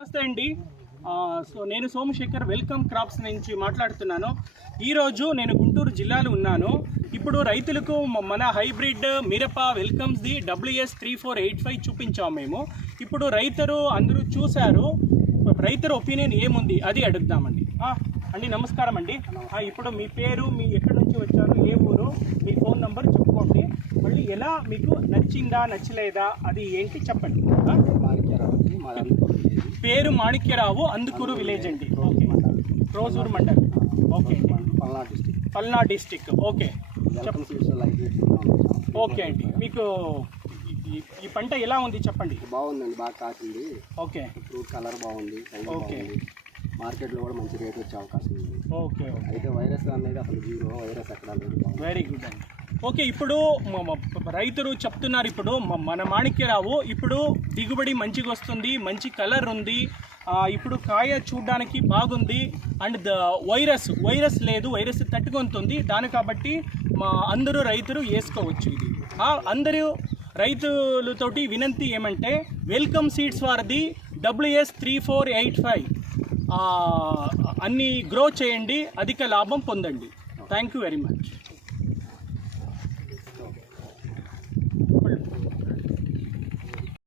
నమస్తే అండి. సో నేను సోమశేఖర్ వెల్కమ్ క్రాప్స్ నుంచి మాట్లాడుతున్నాను. ఈరోజు నేను గుంటూరు జిల్లాలో ఉన్నాను. ఇప్పుడు రైతులకు మన హైబ్రిడ్ మిరప వెల్కమ్స్ది WS3485 చూపించాము మేము. ఇప్పుడు రైతులు అందరూ చూశారు, రైతుల ఒపీనియన్ ఏముంది అది అడుగుదామండి. అండి నమస్కారం అండి. ఇప్పుడు మీ పేరు, మీ ఎక్కడి నుంచి వచ్చారు, ఏ ఊరు, మీ ఫోన్ నెంబర్ చెప్పుకోండి. మళ్ళీ ఎలా మీకు నచ్చిందా నచ్చలేదా అది ఏంటి చెప్పండి. పేరు మాణిక్యరావు, అందుకూరు విలేజ్ అండి. Okay, Rojuru mandal. Okay, Palna district. Okay okay అండి. మీకు ఈ పంట ఎలా ఉంది చెప్పండి. బాగుందండి, బాగా కాసింది. ఓకే, ఫ్రూట్ కలర్ బాగుంది. ఓకే, మార్కెట్లో కూడా మంచి రేట్ వచ్చే అవకాశం ఉంది. ఓకే, అయితే వైరస్ అనేది అసలు జీరో, వైరస్ ఎక్కడ లేదు. వెరీ గుడ్ అండి. ఓకే, ఇప్పుడు రైతులు చెప్తున్నారు, ఇప్పుడు మన మాణిక్యరావు ఇప్పుడు దిగుబడి మంచిగా వస్తుంది, మంచి కలర్ ఉంది, ఇప్పుడు కాయ చూడడానికి బాగుంది, అండ్ వైరస్ లేదు, వైరస్ తట్టుకుంటుంది దాని. కాబట్టి అందరూ రైతులు వేసుకోవచ్చు ఇది. అందరూ రైతులతోటి వినంతి ఏమంటే వెల్కమ్ సీడ్స్ వారిది WS3485 అన్ని గ్రో చేయండి, అధిక లాభం పొందండి. Thank you very much.